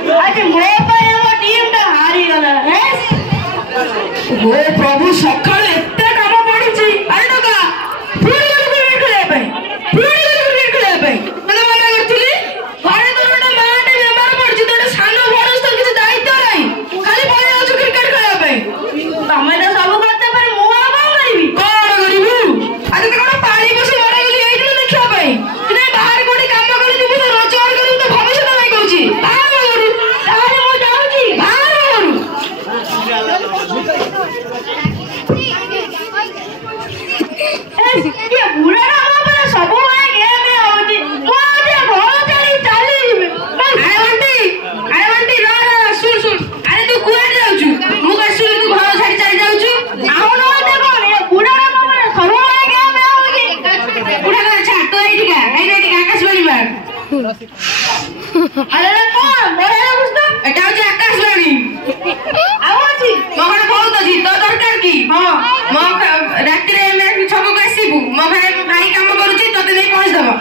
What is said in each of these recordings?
आज मो पर हम टीम टा हारी गला है ओ प्रभु सकाळ एते काम पडुची अरे टका पूरी क्रिकेट खेले पे पूरी क्रिकेट खेले पे मने मना करथिली घरे तोरटा माटे बेमार पडची तोटे सानो भरोस तो किछ दायित्व नाही खाली पळे आछु क्रिकेट खेले पे तमे तो सब करते पर मो आ कोन करिबी अरे ते कोन पानी बसी मरे गेली एइठु देखिया पे तने बाहर कोडी काम करि दिबी तो रोजगार करि तो भविष्य नाही कहूची बाहर करू तारे मो जाउची बाहर करू ये बुढ़ा रामा पर सब है गेम में होची मो जे घर चली चाली अरे बंटी रा सुन अरे तू कुआडे जाउछु मु कहसु तू घर छाडी चली जाउछु आउ न देखो ये बुढ़ा रामा पर सब है गेम में होची बुढ़ा का छाड़ तो एठी का आकाशवाणी मार अरे कौन मोरे बुझतो एटा होची आकाशवाणी आउची मगण बहुत अछि तो दरकार की हां म रात्रि में छको कसिबु म भाई काम करूची तते नहीं पहुंच दबो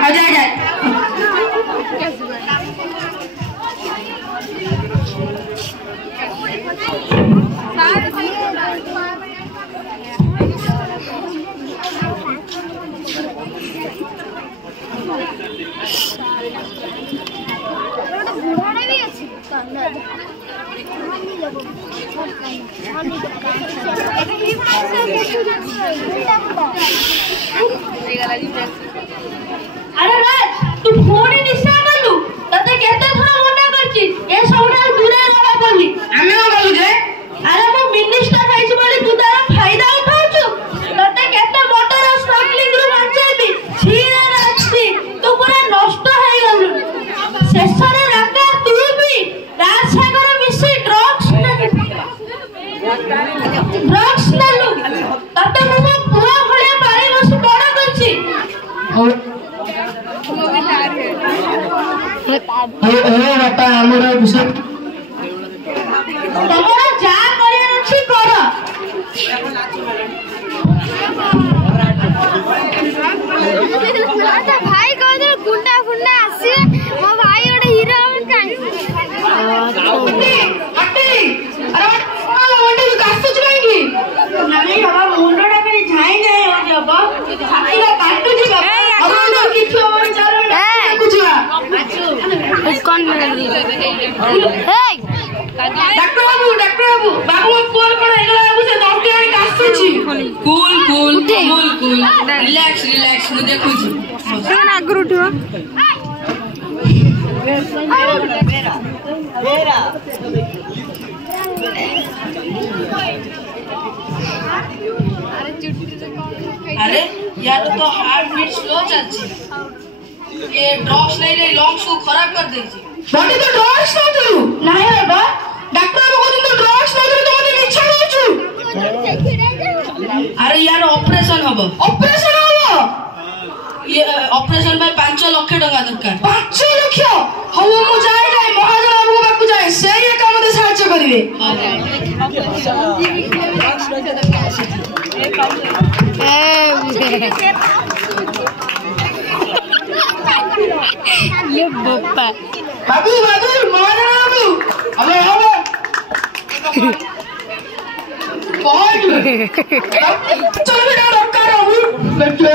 आ जा अरे राज तू फोन निशा करलु तते केते थोड़ा मना करची ए सबटा दूरे रहबा बोली आमे बोलु जे अरे मो मिनिस्टर खाइछी बोली तू तार फायदा उठाउछु तते केते मोटर स्मगलिंग रु बचाइबी छीरे राखसी तू पूरा नष्ट हे गलु शेषरे राका तू भी राजसागर मिसी ड्रग्स नलु तते मो पूरा भले पारी बस बड़ा करची बापा आमर विषय तमरा जा करिया अछि कर आता भाई कह दे गुंडा गुंडा आसी मो भाई ओडे हीरो काई अट्टी अरे आला वंडी तू कास्तु छाईगी नहीं बाबा मुंडोडा करी झाई नाही हो जब छातीला काटू जी बाबा अब तो किछु हमर चारो कुछ कौन मिलली हे डॉक्टर बाबू बाबू फोन कर एगला बाबू से डॉक्टर आनी कास्तु छी कूल रिलैक्स मु देखु छी सुन आगु उठो बेरा अरे यार तो हार्ट बीट स्लो चलची ये ड्रग्स नहीं रे लंग्स को खराब कर देची बॉडी तो ड्रग्स न थलु नाही बाबा डॉक्टर बाबू को तो ड्रग्स न थलु तो मते मिछा होछु अरे यार ऑपरेशन हबो ये ऑपरेशन में 5 लाख टका दरकार 5 लाख हव मु जाय महाजन बाबू बाकू जाय सेही काम दे साहाय्य करिवे ये बप्पा बाबू महाजन बाबू अबे आओ चलो बेटा दरकार बाबू बेटे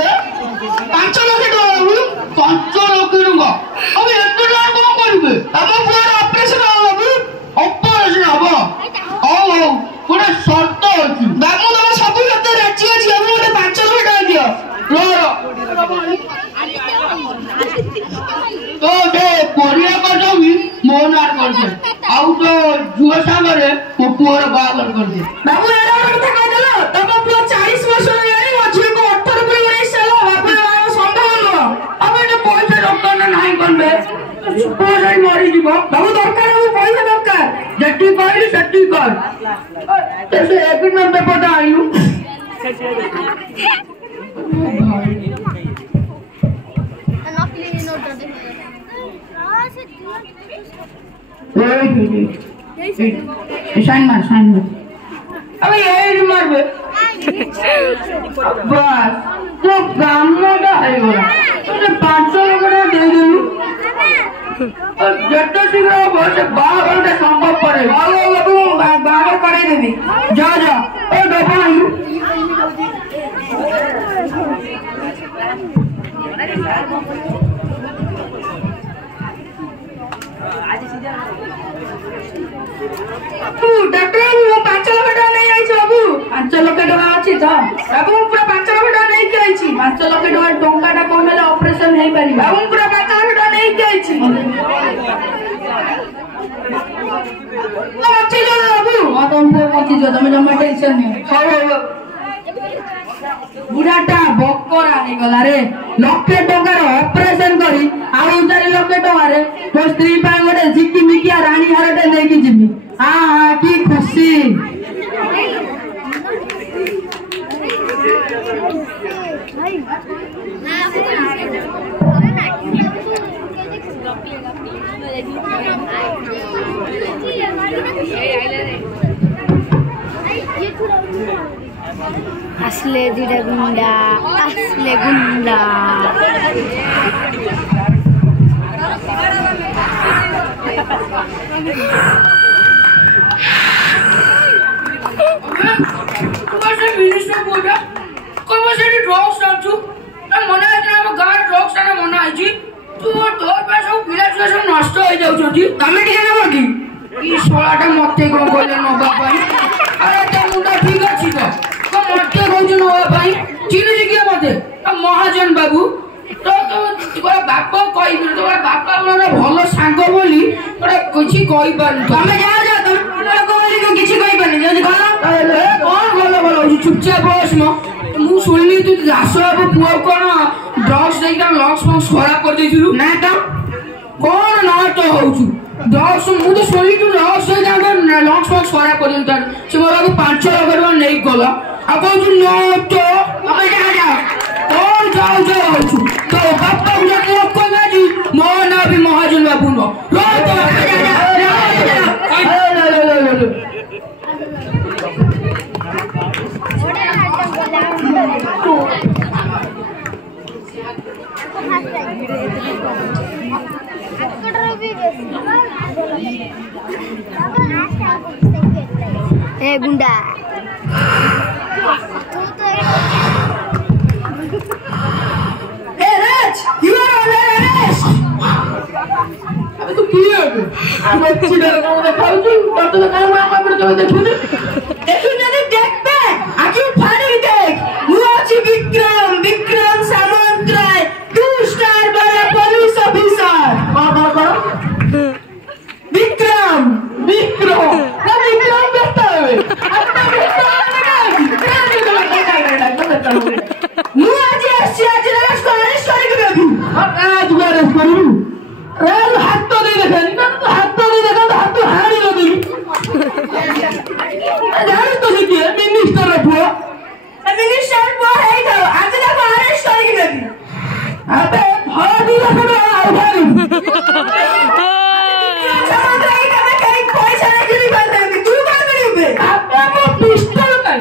5 लाख टका बाबू 5 लाख टका अब एते लाख कोन करबे हम पूरा ऑपरेशन हबो आओ पूरा शर्त अछि बाबू तमे सब कते राजी अछि हम ओते 5 लाख टका दियो तो दे कोरिया कर दबी मोनार कर दे आउ तो जुआ सागरे को पुअर बागर कर दे बाबू एरा कथा कह देलो तब पुरा 40 वर्ष रे मझे को 18 पे 19 साल बाबू संभव न अब एटा पैसा दरकार नाही करबे पूरा मरी जीव बाबू दरकार है पैसा दरकार जट्टी कहली सट्टी कर ऐसे एक नंबर पे पता आइलू नकली नोट दे शाइन मार अबे ये मारबे बस तो काम में का है बोला तो 500 रुपया दे देलू ଯେତେ ଶୀଘ୍ର ହବ ସେ ବାହାଘରଟା ସମ୍ଭବ କରେ। ବାହାଘର କରେଇଦେବି। ଯା ଯା ଏ ବାବା ଡାକ୍ତର ମୁଁ 5 ଲକ୍ଷ ଟଙ୍କା ନେଇ ଆଇଛି ବାବୁ। 5 ଲକ୍ଷ ଟଙ୍କା ଅଛି ତ ବାବୁ? ମୁଁ ପୁରା 5 ଲକ୍ଷ ଟଙ୍କା ନେଇକି ଆଇଛି। 5 ଲକ୍ଷ ଟଙ୍କାଟା କଣ ହେଲେ ଅପରେସନ ହେଇପାରିବ ବାବୁ? ମୁଁ ପୁରା 5 ଲକ୍ଷ ଟଙ୍କା ନେଇକି ଆଇଛି। ବଞ୍ଚିଯିବ ବାବୁ? ହଁ ତମକୁ ବଞ୍ଚିଯିବ, ତମେ ଜମା ଟେନସନ ନିଅ। ହଉ ହଉ। ବୁଢାଟା ବକରା ହେଇଗଲା ରେ। 1 ଲକ୍ଷ ଟଙ୍କାର ଅପରେସନ କରି ଆଉ 4 ଲକ୍ଷ ଟଙ୍କାରେ ମୋ ସ୍ତ୍ରୀ ପାଇଁ ଗୋଟେ ଝିକିମିକିଆ ରାଣୀ ହାରଟେ ନେଇକି ଯିବି। କି ଖୁସି। আসলে দুটা গুন্ডা, আসলে গুন্ডা। ନଷ୍ଟ ହେଇଯାଉଛନ୍ତି। ତମେ ଟିକେ ନେବ କି? ଶଳାଟା ମତେ କଣ କହିଲେ ନବା ପାଇଁ? ଆରେ ତା ମୁଣ୍ଡ ଠିକ ଅଛି ତ? ମତେ କହୁଛୁ ନବା ପାଇଁ? ଚିହ୍ନିଛି କିଏ ମତେ? ମହାଜନ ବାବୁ। ବାପ କହିଥିଲି ତୋ ବାପା ମୋର ଭଲ ସାଙ୍ଗ ବୋଲି ଗୋଟେ କିଛି କହିପାରୁନି। ତମେ ଯାଅ ଯାଅ, ତମେ କିଛି କହିପାରୁନି। ଯଦି କଣ ଭଲ ଭଲ ହଉଛି ଚୁପଚାପ ବସ। ମୁଁ ଶୁଣିଲି ତୁ ଦାସ ବାବୁ ପୁଅ କଣ ଡ୍ରଗ୍ସ ଦେଇକି ତାଙ୍କ ଲକ୍ସ ଫକ୍ସ ଖରାପ କରିଦେଇଥିଲୁ? ନା ତ କଣ ନା ତ ହଉଛୁ ଡ୍ରଗ୍ସ? ମୁଁ ତ ଶୁଣିଲି ତୁ ଡ୍ରଗ୍ସ ଦେଇକି ତାଙ୍କ ଲକ୍ସ ଫକ୍ସ ଖରାପ କରିଦେଲୁ। ତାର ସେ ମୋର 5 ଲକ୍ଷ ଟଙ୍କା ନେଇକି ଗଲା। ଆଉ କହୁଛୁ ନ ତ ତମେ ଯାଅ ଯାଅ। କଣ ଯାଉ ଯାଉ ହଉଛୁ? ତୋ ବାପାକୁ ଯଦି ଲୋକ କହିବି ମୋ ନାଁ ବି ମହାଜନ ବାବୁ ନୁହଁ। ए गुंडा तू किए खाऊ देखुनी विक्रम विक्रम सामंतराय 2 स्टार बड़ा पुलिस ऑफिसर। विक्रम विक्रम ना विक्रम बेटा है मु आज राज को अरेस्ट करके आज अरेस्ट करू। राज हाथ तो नहीं देखा ना, तो हाथ तो नहीं देखा तो हाथ तो हाड़ी लगी। जान तो नहीं है मिनिस्टर रखो मिनिस्टर को है तो आज तक अरेस्ट करके देती। अबे हाड़ी लगा आ भाई समझ रही है मैं कहीं पैसा नहीं करता मैं तू क्या करी बे? आप वो पिस्टल का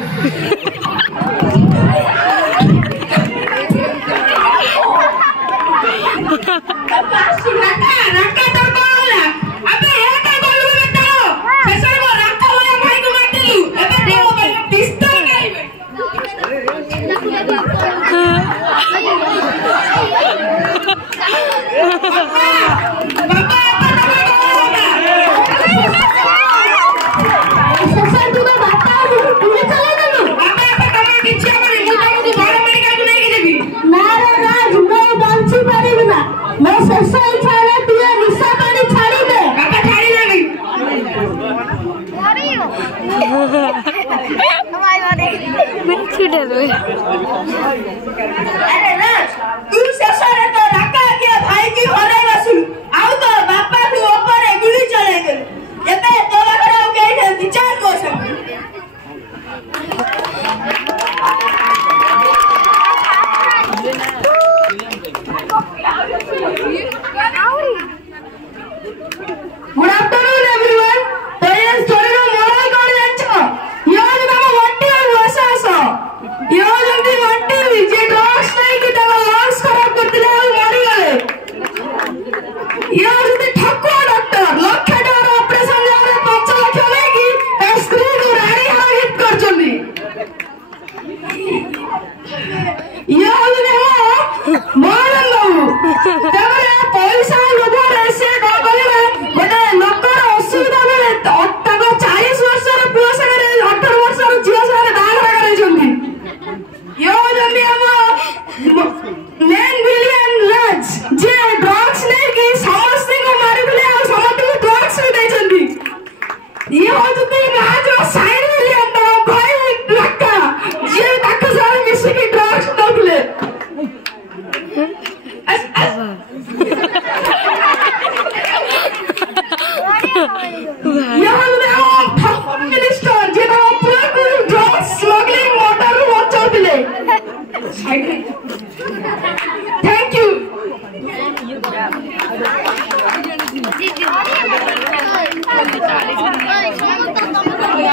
अरे राज तू ससुर तो धक्का के भाई की हराई वसूल आउ तो बापा के ऊपर गुली चले गेल एबे तोरा घर के विचार को सब गुड आफ्टरनून एवरीवन। तो ये स्टोरी नो मोरल कोन जानछो? यो नाम वट्टी और वसास यो जंदी वट्टी जे ड्रग्स नहीं ମୁଁ